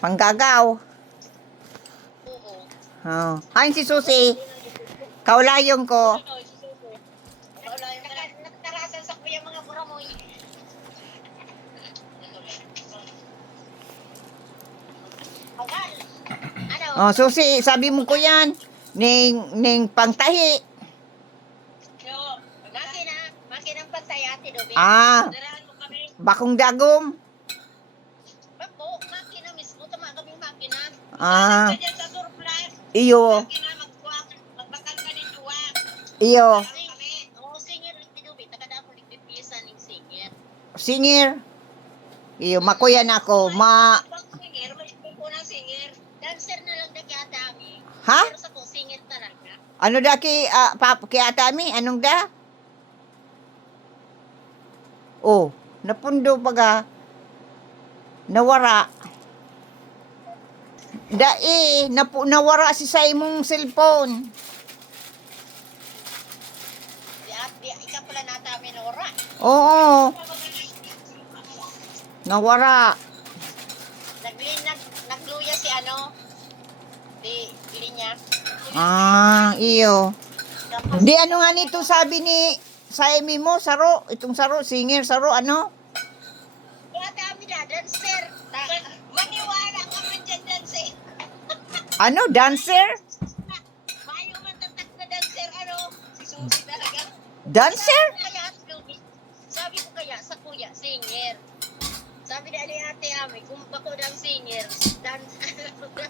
Panggagaw. Oo. Oh. Ay, si Susi. Kaulayong ko. Nakatarasan sa kuya mga buramoy. Agal. Ano? Oh, Susi, sabi mo ko yan. Ning pangtahi. Yo, makinang pantayati dobi. Ah, Darahan mo kami. bakong dagom. Bako, makina mismo tama kami makina. Ah. Diyan sa surplus. Iyo. Makina magbakal ka din duwa. Iyo. Kami. Oh, senior ni dobi, takada ko ligpipisa ning senior. Singir. Iyo, makuyan ako. Singer, may ko ng singer. Dancer na lang na kaya dami. Ha? Pero sa ko, singer talaga. Ano da ki, kay atami? Anong da? Oh, napundo baga. Nawara. Nawara si sa imong cellphone. Ikaw pala nata minora. Oo, nawara. Nagluya si ano? Di linya. Ah, iyo. Di ano nga nito sabi ni Saimi mo, saro, itong saro, singer, saro, ano? Kaya dami na, dancer. Maniwala ka man dyan, dancer. Ano, dancer? Mayo man tatak na dancer, ano? Si Susie talaga. Dancer? Sabi ko kaya sa kuya, singer. Sabi na ni ate Ami, kung bako ng singer,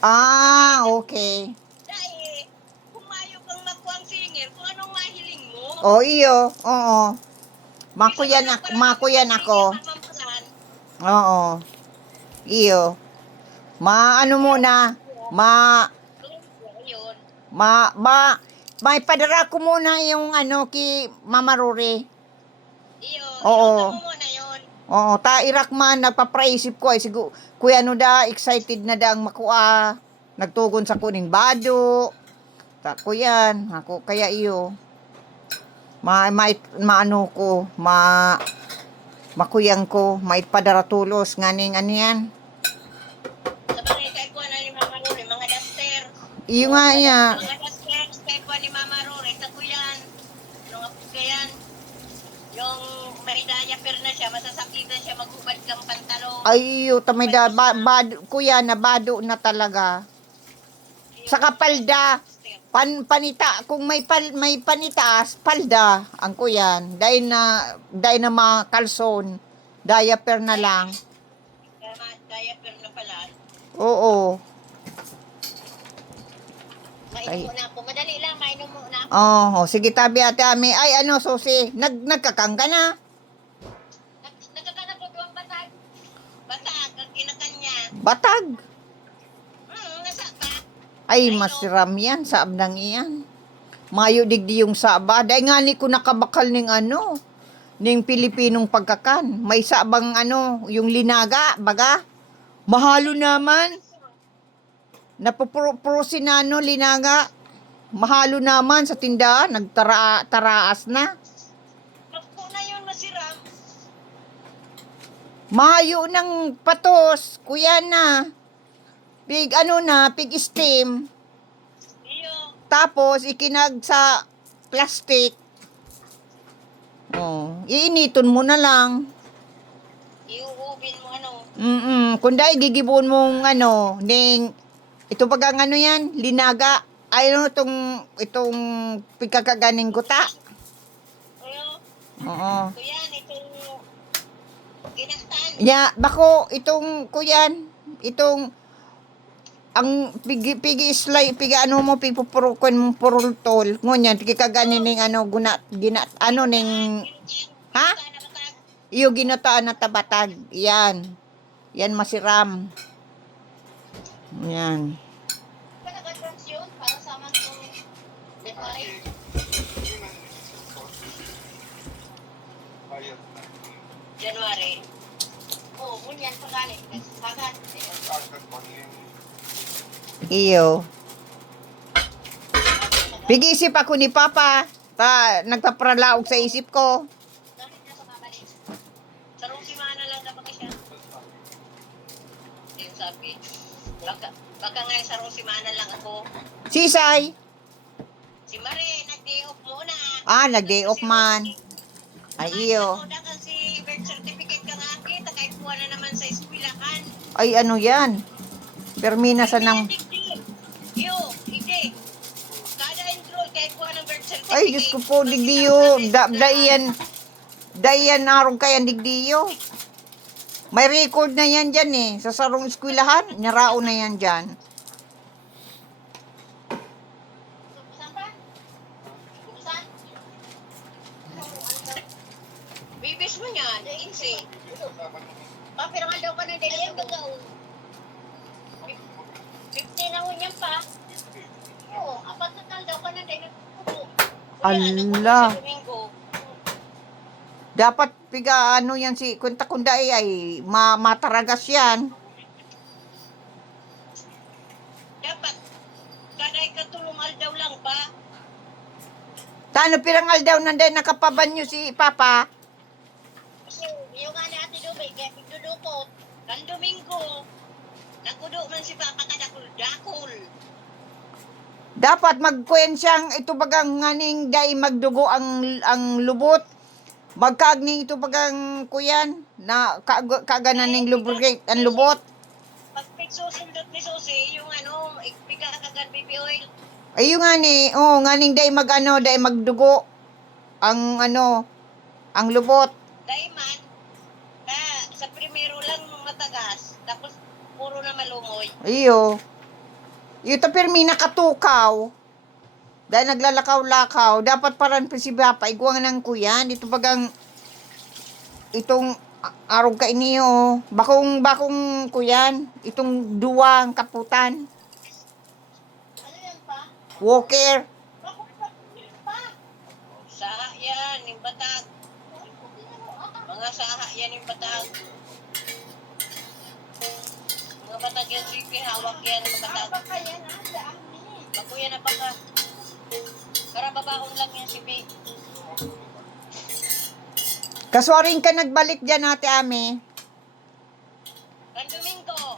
Ah, okay. dahil, kung mayo kang makuang singer, kung anong mahiling mo. O, iyo, oo. Makuyan ako. Oo. Iyo. Ano muna, Yun. may padara ko muna yung ano ki Mama Rory. Yun. Oo. Inutan mo muna yun. Oo, irak man nagpapraisip ko ay siguro kuya ano da excited na da ang makua. Nagtugon sa kuning bado. Tako yan, ako kaya iyo. Maano ko, makuyang ko, maipadara tulos nganing ano yan. Sa mga kay kuha na ni Mama Rory, mga duster. Iyo nga ya. Mga duster, kay kuha ni Mama Rory, sa kuyan. Yung apugayan. Yung maridaya per na siya, masasakitan siya, maghubad kang pantalo. Ay, tamay da, kuya, nabado na talaga. Sa kapalda, panita, kung may panitaas, palda, ang kuyan. Dahil na mga kalson, diaper na lang. Daya per na pala. Oo. Mainom mo na ako. Madali lang, mainom mo na ako. Oh, sige tabi ate Ami. Ay, ano, Susi, nagkakang ka na. Nagkakanak ko doon batag. Batag, ang kinakanya. Batag. Nasa ba? Ay, masiram yan, saab nang iyan. Mayo digdi yung saba. Dahil nga ni ko nakabakal ning ano, ning Pilipinong pagkakan. May sabang ano, yung linaga, baga. Mahalo naman. Napuprosin na ano, linaga. Mahalo naman sa tindahan, nagtaraas na. Naku na yun, masiram. Mayo ng patos, kuya na. Pig steam. Iyo. Tapos ikinag sa plastic. Oh, iiniton mo na lang. Iuubin mo ano. Kundi gigibon mong ano, ito pag ang ano yan, linaga. Ay ano itong pagkakaganing guta. Iyo. Oo. So yan, itong ginastan. Ya, bako itong kuyan, ang pigi slay ano mo pipupurukon mong purultol ngunyan kikaganin ning ano gina ano ning ha iyo ginataan na tabatag yan masiram yan Nag-transyon para sa man ko. Defy. January. Oh, bunyan pa galing. Sagat. iyo pigisip ako ni Papa nagpapralaog sa isip ko Dahil na sa babalik. Sarong simana lang dapat siya. Yung sabi, baka nga sa simana lang ako. Sisay? Si Mare, nag-day off muna. Nag-day off man. Ay, iyo. Ako, dakan si birth certificate ka nga kita, kahit kuha na naman sa eskwelahan. Ay, ano yan? Permina sa nang... Yo, hindi. Kada enroll, kahit kuha ng birth certificate. Ay, Diyos ko po, digdiyo. Dayan narong kaya digdiyo. May record na yan dyan eh. Sa sarong eskwelahan, narao na yan dyan. Saan ba? Saan? Bibis mo niya, easy. Papiraman daw ka na din. Ayun, gagaw. 50 na ho niyan pa. Oo, apat na tal daw ka na din. Allah. Dapat piga ano yan si kunta kunda ay mataragas yan. Dapat, kaday katulungal daw lang pa. Tano pirangal daw nanday nakapabanyo si Papa? Yung nga ni Ate Dubay, kaya pagdudukot. Kan Domingo, nakudo man si Papa kadakul-dakul. Dapat magkwensyang ito bagang nganing day magdugo ang lubot. Magkagning ito bagang kuyan na kagananing lubricate ang lubot. Pag susundot ni Susi, yung ano, ikpika kagad baby oil. Ayun nga ni, nganing day day magdugo ang ang lubot. Daiman, sa primero lang matagas, tapos puro na malumoy. Iyo. Ito pirmi nakatukaw. Dahil naglalakaw-lakaw, dapat paran pa si Papa, iguang ng kuyan. Dito bagang, itong araw ka iniyo. Bakong kuyan. Itong duwang kaputan. Ano yan pa? Walker. Bakit pa? Saha yan, yung batag. Mga saha yan yung batag. Mga batag yan, sweepy, hawak yan, mga batag. Baka yan, daan Bago yan na baka. Para babaon lang yan si B. Kaswaring ka nagbalik dyan, Ate Ami. Kan Domingo.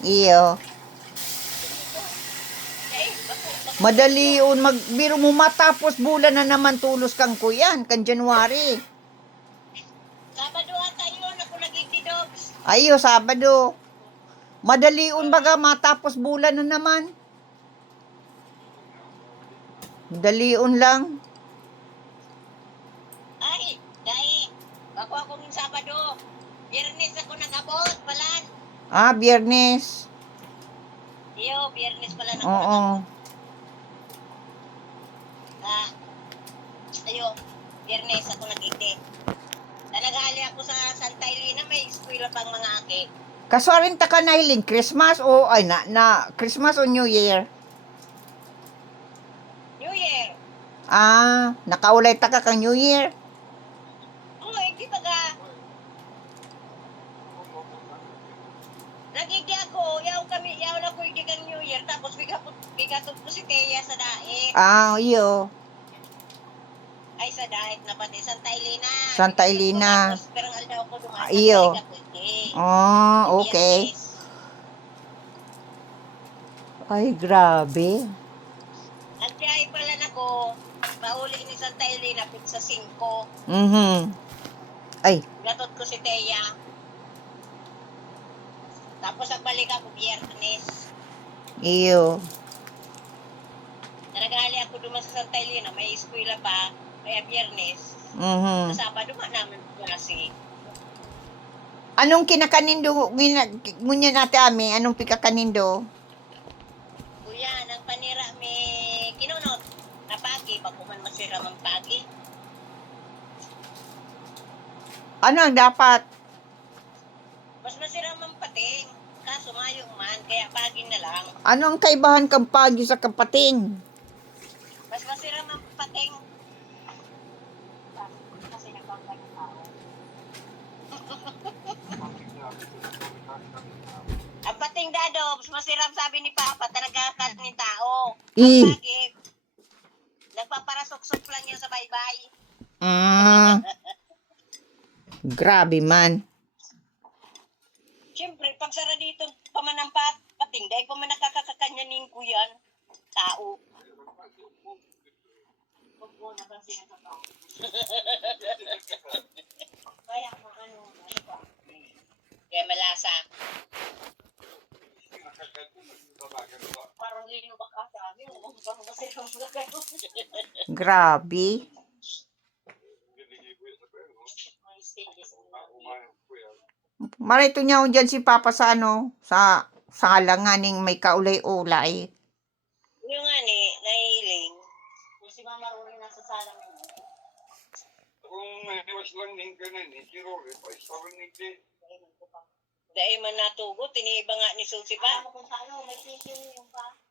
Iyo. Bako. Madali yun. Magbiro mo matapos bulan na naman tulos kang kuyan. Kan January. Sabado ata yun, ako nag-igtidogs. Ayo, Sabado. Madali yun baga matapos bulan na naman. Madali yun lang. Ay, dahil. Bako ako ng Sabado. Biyernes ako nag-abot, balan. Biyernes. Iyo, biyernes pala na Oo. Ayo, biyernes ako nag-igti. Nag-aali ako sa Santa Elena, may eskwela pang mga aki. Kaswaring ta ka na hiling Christmas o Christmas o New Year? New Year. Nakaulay ta ka kang New Year. Oo, hindi pa ka. Nagigdi ako, yaw na ko hindi ka New Year, tapos bigatod ko si Teya sa daet. Iyo. Ay, sa daet na pati, Santa Elena. Santa Elena. Tapos, perang aldaw ko dumaan. Iyo. Okay. Ay, grabe. At kaya pala na ko, mahuli ni Santa Elena, sa 5. Ay, Gatot ko si Teya. Tapos nagbalik ako biyernes. iyo. Naragali ako duman sa Santa Elena, may eskwela pa, kaya biyernes. Sa Sabado man namin kasi. Anong kinakanindo, ngunya natin Ami, anong pikakanindo? Kuya, nang panira may kinunot na pagi, bago man masira mang pagi. Ano ang dapat? Mas masira mang pating, kaso mayong man, kaya pagi na lang. Ano ang kaibahan kang pagi sa kapating? Mas masira mang pating. Kasi nagbangga ng tao. Ang pating dado, mas masiram sabi ni Papa, talaga ni tao. Ang pagi, nagpaparasok-sok lang yan sa baybay. Grabe man. Siyempre, pag sara dito, pamanampat, pating, dahil pa man nakakakakanyanin ko yan, tao. Huwag mo napansin ang tao. Kaya ano ba? Kaya malasa. Parang lino ba ka sa amin? Parang masirang magagawa. Grabe. May stainless. Marito niya dyan si Papa sa ano, sa alanganing may kaulay-ulay. Yung nga ni, nahiling. Yung si Mama Rory nasa sala mo. Kung nahiwas lang din ka na ni, si Rory, pa istorang din. Dahil man natugot, tiniba nga ni Susi pa. Kung sa ano, may tissue yung pa.